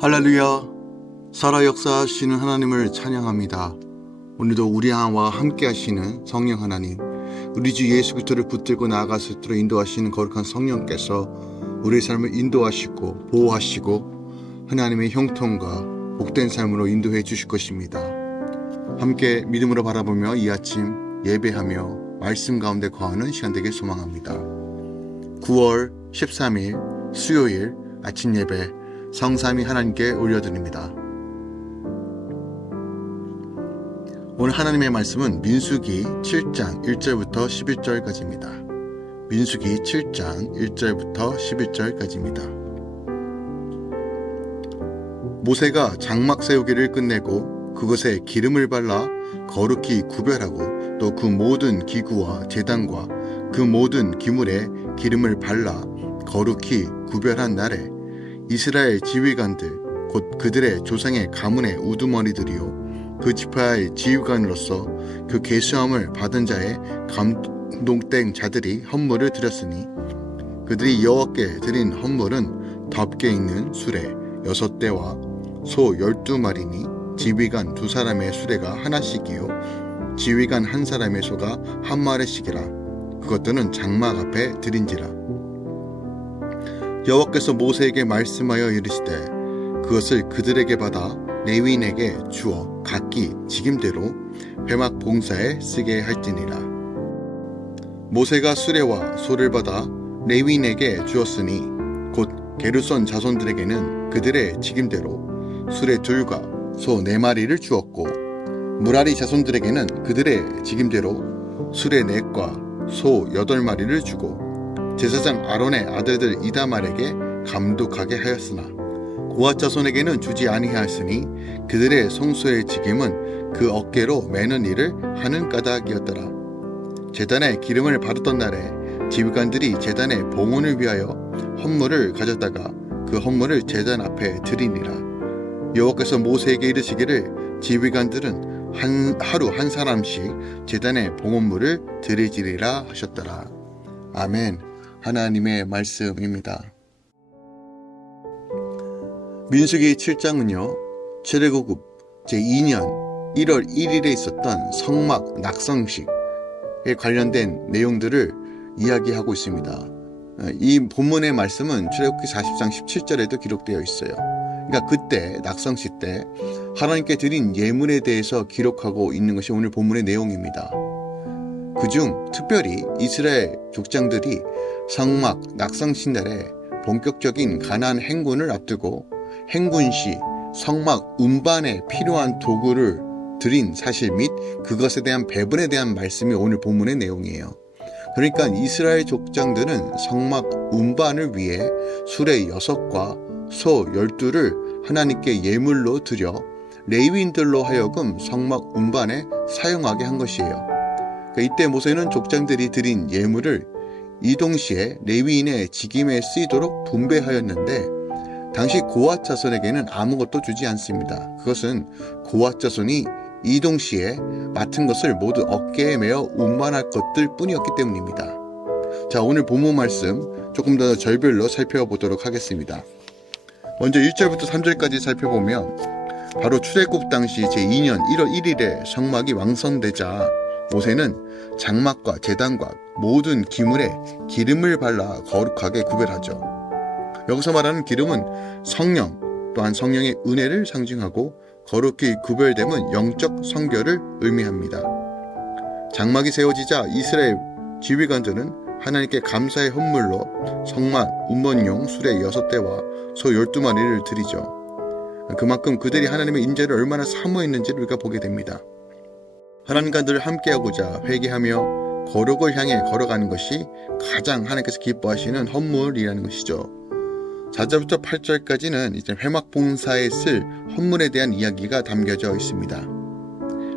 할렐루야. 살아 역사하시는 하나님을 찬양합니다. 오늘도 우리와 함께 하시는 성령 하나님, 우리 주 예수 그리스도를 붙들고 나아가서 인도하시는 거룩한 성령께서 우리의 삶을 인도하시고 보호하시고 하나님의 형통과 복된 삶으로 인도해 주실 것입니다. 함께 믿음으로 바라보며 이 아침 예배하며 말씀 가운데 거하는 시간 되길 소망합니다. 9월 13일 수요일 아침 예배 성삼위 하나님께 올려드립니다. 오늘 하나님의 말씀은 민수기 7장 1절부터 11절까지입니다. 민수기 7장 1절부터 11절까지입니다. 모세가 장막 세우기를 끝내고 그것에 기름을 발라 거룩히 구별하고 또 그 모든 기구와 제단과 그 모든 기물에 기름을 발라 거룩히 구별한 날에 이스라엘 지휘관들 곧 그들의 조상의 가문의 우두머리들이요 그 지파의 지휘관으로서 그 계시함을 받은 자의 감동된 자들이 헌물을 드렸으니 그들이 여호와께 드린 헌물은 덮개 있는 수레 6대와 소 12마리니 지휘관 2사람의 수레가 하나씩이요 지휘관 1사람의 소가 1마리씩이라 그것들은 장막 앞에 드린지라. 여호와께서 모세에게 말씀하여 이르시되 그것을 그들에게 받아 레위인에게 주어 각기 직임대로 회막 봉사에 쓰게 할지니라. 모세가 수레와 소를 받아 레위인에게 주었으니 곧 게르손 자손들에게는 그들의 직임대로 수레 2과 소 4마리를 주었고 무라리 자손들에게는 그들의 직임대로 수레 4과 소 8마리를 주고 제사장 아론의 아들들 이다말에게 감독하게 하였으나 고앗 자손에게는 주지 아니하였으니 그들의 성소의 직임은 그 어깨로 매는 일을 하는 까닭이었더라. 제단에 기름을 바르던 날에 지휘관들이 제단의 봉헌을 위하여 헌물을 가졌다가 그 헌물을 제단 앞에 드리니라. 여호와께서 모세에게 이르시기를 지휘관들은 하루 한 사람씩 제단의 봉헌물을 드리지리라 하셨더라. 아멘. 하나님의 말씀입니다. 민수기 7장은요 최레고급 제2년 1월 1일에 있었던 성막 낙성식에 관련된 내용들을 이야기하고 있습니다. 이 본문의 말씀은 출애굽기 40장 17절에도 기록되어 있어요. 그러니까 그때 낙성식 때 하나님께 드린 예물에 대해서 기록하고 있는 것이 오늘 본문의 내용입니다. 그중 특별히 이스라엘 족장들이 성막 낙성식 날에 본격적인 가나안 행군을 앞두고 행군 시 성막 운반에 필요한 도구를 드린 사실 및 그것에 대한 배분에 대한 말씀이 오늘 본문의 내용이에요. 그러니까 이스라엘 족장들은 성막 운반을 위해 수레 6과 소 12를 하나님께 예물로 드려 레위인들로 하여금 성막 운반에 사용하게 한 것이에요. 이때 모세는 족장들이 드린 예물을 이 동시에 레위인의 직임에 쓰이도록 분배하였는데 당시 고앗 자손에게는 아무것도 주지 않습니다. 그것은 고앗 자손이 이 동시에 맡은 것을 모두 어깨에 메어 운반할 것들 뿐이었기 때문입니다. 자, 오늘 본문 말씀 조금 더 절별로 살펴보도록 하겠습니다. 먼저 1절부터 3절까지 살펴보면 바로 출애굽 당시 제2년 1월 1일에 성막이 완성되자 모세는 장막과 제단과 모든 기물에 기름을 발라 거룩하게 구별하죠. 여기서 말하는 기름은 성령 또한 성령의 은혜를 상징하고 거룩히 구별됨은 영적 성결을 의미합니다. 장막이 세워지자 이스라엘 지휘관들은 하나님께 감사의 헌물로 성막 운반용 수레 6대와 소 12마리를 드리죠. 그만큼 그들이 하나님의 인재를 얼마나 사모했는지를 우리가 보게 됩니다. 하나님과 늘 함께하고자 회개하며 거룩을 향해 걸어가는 것이 가장 하나님께서 기뻐하시는 헌물이라는 것이죠. 4절부터 8절까지는 이제 회막 봉사에 쓸 헌물에 대한 이야기가 담겨져 있습니다.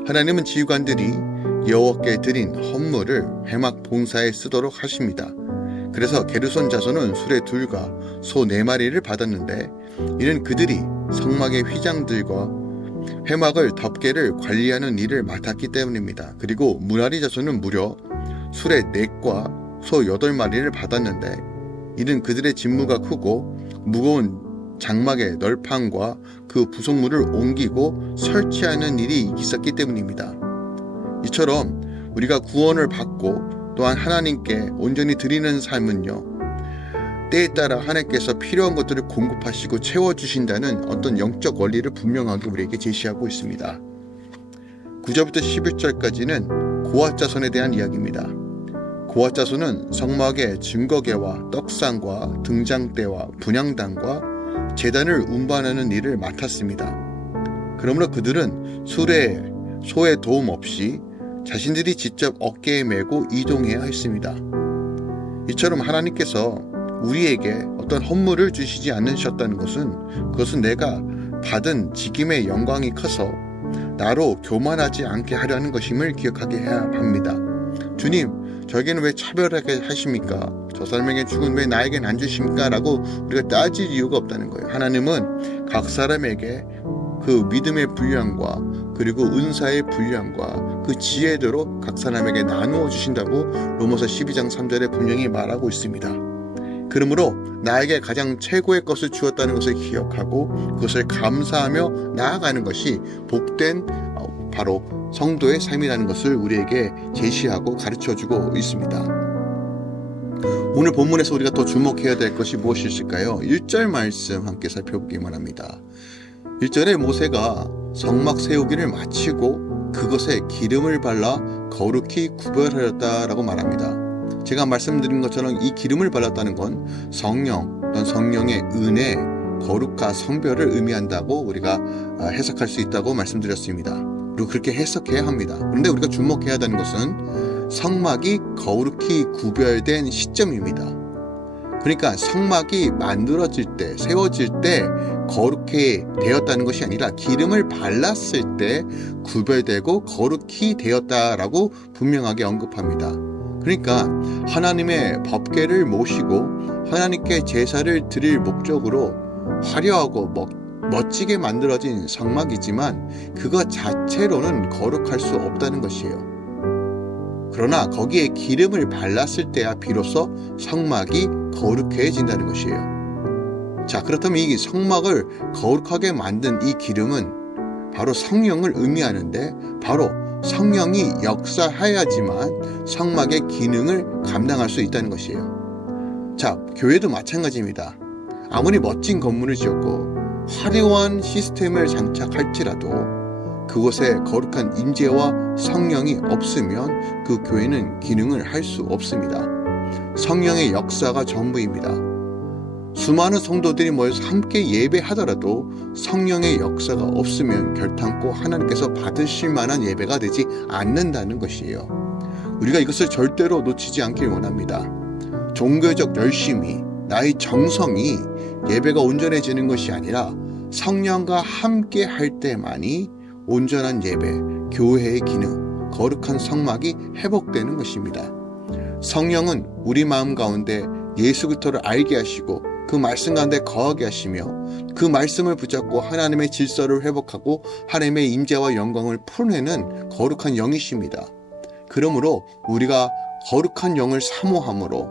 하나님은 지휘관들이 여호와께 드린 헌물을 회막 봉사에 쓰도록 하십니다. 그래서 게르손 자손은 수레 2과 소 4마리를 받았는데 이는 그들이 성막의 휘장들과 회막을 덮개를 관리하는 일을 맡았기 때문입니다. 그리고 무라리 자손은 무려 수레 4과 소 8마리를 받았는데 이는 그들의 직무가 크고 무거운 장막의 널판과 그 부속물을 옮기고 설치하는 일이 있었기 때문입니다. 이처럼 우리가 구원을 받고 또한 하나님께 온전히 드리는 삶은요, 때에 따라 하나님께서 필요한 것들을 공급하시고 채워주신다는 어떤 영적 원리를 분명하게 우리에게 제시하고 있습니다. 9절부터 11절까지는 고앗 자손에 대한 이야기입니다. 고앗 자손은 성막의 증거계와 떡상과 등장대와 분향단과 제단을 운반하는 일을 맡았습니다. 그러므로 그들은 소의 도움 없이 자신들이 직접 어깨에 메고 이동해야 했습니다. 이처럼 하나님께서 우리에게 어떤 헌물을 주시지 않으셨다는 것은 그것은 내가 받은 직임의 영광이 커서 나로 교만하지 않게 하려는 것임을 기억하게 해야 합니다. 주님, 저에게는 왜 차별하게 하십니까? 저 사람에게 죽은 왜 나에게는 안 주십니까? 라고 우리가 따질 이유가 없다는 거예요. 하나님은 각 사람에게 그 믿음의 분량과 그리고 은사의 분량과 그 지혜대로 각 사람에게 나누어 주신다고 로마서 12장 3절에 분명히 말하고 있습니다. 그러므로 나에게 가장 최고의 것을 주었다는 것을 기억하고 그것을 감사하며 나아가는 것이 복된 바로 성도의 삶이라는 것을 우리에게 제시하고 가르쳐주고 있습니다. 오늘 본문에서 우리가 더 주목해야 될 것이 무엇이 있을까요? 1절 말씀 함께 살펴보기만 합니다. 1절에 모세가 성막 세우기를 마치고 그것에 기름을 발라 거룩히 구별하였다라고 말합니다. 제가 말씀드린 것처럼 이 기름을 발랐다는 건 성령 또는 성령의 은혜, 거룩과 성별을 의미한다고 우리가 해석할 수 있다고 말씀드렸습니다. 그리고 그렇게 해석해야 합니다. 그런데 우리가 주목해야 하는 것은 성막이 거룩히 구별된 시점입니다. 그러니까 성막이 만들어질 때, 세워질 때 거룩히 되었다는 것이 아니라 기름을 발랐을 때 구별되고 거룩히 되었다라고 분명하게 언급합니다. 그러니까 하나님의 법궤를 모시고 하나님께 제사를 드릴 목적으로 화려하고 멋지게 만들어진 성막이지만 그것 자체로는 거룩할 수 없다는 것이에요. 그러나 거기에 기름을 발랐을 때야 비로소 성막이 거룩해진다는 것이에요. 자, 그렇다면 이 성막을 거룩하게 만든 이 기름은 바로 성령을 의미하는데 바로 성령이 역사해야지만 성막의 기능을 감당할 수 있다는 것이에요. 자, 교회도 마찬가지입니다. 아무리 멋진 건물을 지었고 화려한 시스템을 장착할지라도 그곳에 거룩한 임재와 성령이 없으면 그 교회는 기능을 할 수 없습니다. 성령의 역사가 전부입니다. 수많은 성도들이 모여서 함께 예배하더라도 성령의 역사가 없으면 결탄코 하나님께서 받으실 만한 예배가 되지 않는다는 것이에요. 우리가 이것을 절대로 놓치지 않길 원합니다. 종교적 열심이, 나의 정성이 예배가 온전해지는 것이 아니라 성령과 함께 할 때만이 온전한 예배, 교회의 기능, 거룩한 성막이 회복되는 것입니다. 성령은 우리 마음 가운데 예수 그리스도를 알게 하시고 그 말씀 가운데 거하게 하시며 그 말씀을 붙잡고 하나님의 질서를 회복하고 하나님의 임재와 영광을 풀어내는 거룩한 영이십니다. 그러므로 우리가 거룩한 영을 사모함으로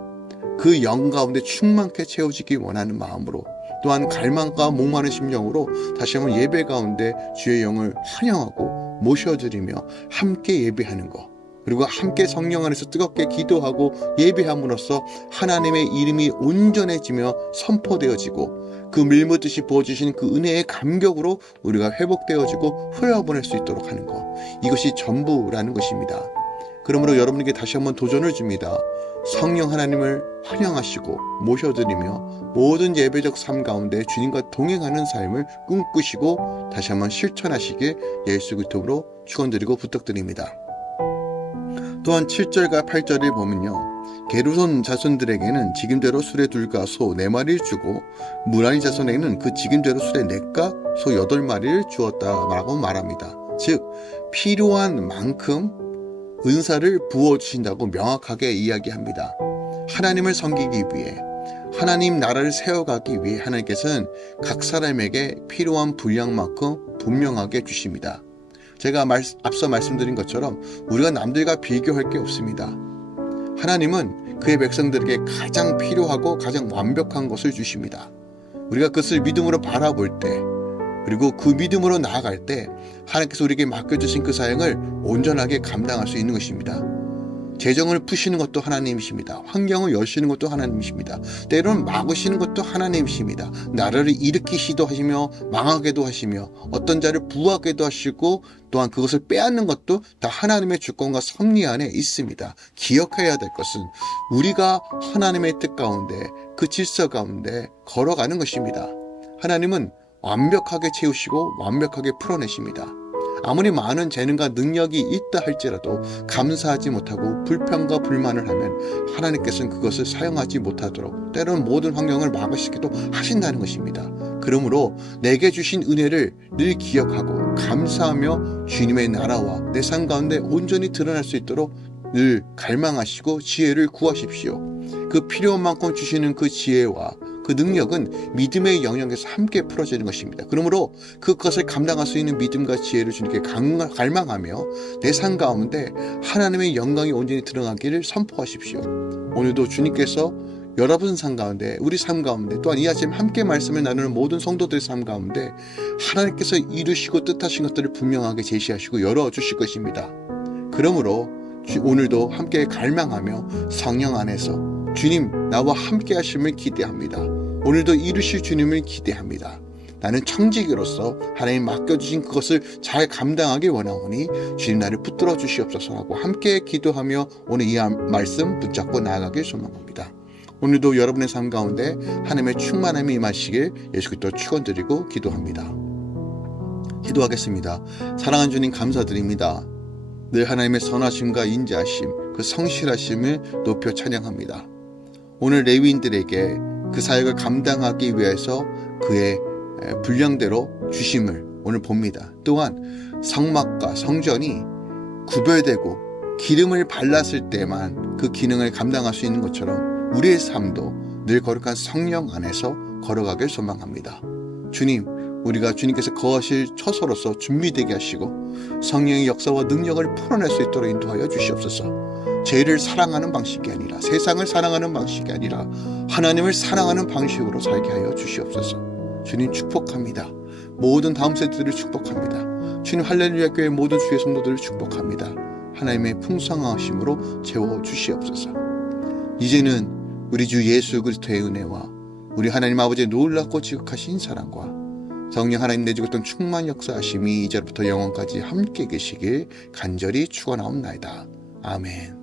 그 영 가운데 충만케 채워지기 원하는 마음으로 또한 갈망과 목마른 심령으로 다시 한번 예배 가운데 주의 영을 환영하고 모셔드리며 함께 예배하는 것, 그리고 함께 성령 안에서 뜨겁게 기도하고 예배함으로써 하나님의 이름이 온전해지며 선포되어지고 그 밀묻듯이 부어주신 그 은혜의 감격으로 우리가 회복되어지고 흘려보낼 수 있도록 하는 것, 이것이 전부라는 것입니다. 그러므로 여러분에게 다시 한번 도전을 줍니다. 성령 하나님을 환영하시고 모셔드리며 모든 예배적 삶 가운데 주님과 동행하는 삶을 꿈꾸시고 다시 한번 실천하시길 예수 그리스도로 축원드리고 부탁드립니다. 또한 7절과 8절을 보면요, 게르손 자손들에게는 직임대로 수레 둘과 소 4마리를 주고 무라리 자손에게는 그 직임대로 수레 4과 소 8마리를 주었다라고 말합니다. 즉 필요한 만큼 은사를 부어주신다고 명확하게 이야기합니다. 하나님을 섬기기 위해, 하나님 나라를 세워가기 위해 하나님께서는 각 사람에게 필요한 분량만큼 분명하게 주십니다. 제가 앞서 말씀드린 것처럼 우리가 남들과 비교할 게 없습니다. 하나님은 그의 백성들에게 가장 필요하고 가장 완벽한 것을 주십니다. 우리가 그것을 믿음으로 바라볼 때, 그리고 그 믿음으로 나아갈 때 하나님께서 우리에게 맡겨주신 그 사역을 온전하게 감당할 수 있는 것입니다. 재정을 푸시는 것도 하나님이십니다. 환경을 여시는 것도 하나님이십니다. 때로는 막으시는 것도 하나님이십니다. 나라를 일으키시도 하시며 망하게도 하시며 어떤 자를 부하게도 하시고 또한 그것을 빼앗는 것도 다 하나님의 주권과 섭리 안에 있습니다. 기억해야 될 것은 우리가 하나님의 뜻 가운데 그 질서 가운데 걸어가는 것입니다. 하나님은 완벽하게 채우시고 완벽하게 풀어내십니다. 아무리 많은 재능과 능력이 있다 할지라도 감사하지 못하고 불평과 불만을 하면 하나님께서는 그것을 사용하지 못하도록 때로는 모든 환경을 막으시기도 하신다는 것입니다. 그러므로 내게 주신 은혜를 늘 기억하고 감사하며 주님의 나라와 내 삶 가운데 온전히 드러날 수 있도록 늘 갈망하시고 지혜를 구하십시오. 그 필요한 만큼 주시는 그 지혜와 그 능력은 믿음의 영역에서 함께 풀어지는 것입니다. 그러므로 그것을 감당할 수 있는 믿음과 지혜를 주님께 갈망하며 내 삶 가운데 하나님의 영광이 온전히 드러나기를 선포하십시오. 오늘도 주님께서 여러분 삶 가운데, 우리 삶 가운데, 또한 이 아침 함께 말씀을 나누는 모든 성도들의 삶 가운데 하나님께서 이루시고 뜻하신 것들을 분명하게 제시하시고 열어주실 것입니다. 그러므로 오늘도 함께 갈망하며 성령 안에서 주님 나와 함께 하심을 기대합니다. 오늘도 이루실 주님을 기대합니다. 나는 청지기로서 하나님 맡겨주신 그것을 잘 감당하기 원하오니 주님 나를 붙들어 주시옵소서라고 함께 기도하며 오늘 이 말씀 붙잡고 나아가길 소망합니다. 오늘도 여러분의 삶 가운데 하나님의 충만함이 임하시길 예수 그리스도 축원드리고 기도합니다. 기도하겠습니다. 사랑하는 주님 감사드립니다. 늘 하나님의 선하심과 인자하심, 그 성실하심을 높여 찬양합니다. 오늘 레위인들에게 그 사역을 감당하기 위해서 그의 분량대로 주심을 오늘 봅니다. 또한 성막과 성전이 구별되고 기름을 발랐을 때만 그 기능을 감당할 수 있는 것처럼 우리의 삶도 늘 거룩한 성령 안에서 걸어가길 소망합니다. 주님, 우리가 주님께서 거하실 처소로서 준비되게 하시고 성령의 역사와 능력을 풀어낼 수 있도록 인도하여 주시옵소서. 죄를 사랑하는 방식이 아니라, 세상을 사랑하는 방식이 아니라 하나님을 사랑하는 방식으로 살게 하여 주시옵소서. 주님 축복합니다. 모든 다음 세대들을 축복합니다. 주님 할렐루야 교회 모든 주의 성도들을 축복합니다. 하나님의 풍성하심으로 채워주시옵소서. 이제는 우리 주 예수 그리스도의 은혜와 우리 하나님 아버지의 놀랍고 지극하신 사랑과 성령 하나님 내주셨던 충만 역사하심이 이제부터 영원까지 함께 계시길 간절히 축원하옵나이다. 아멘.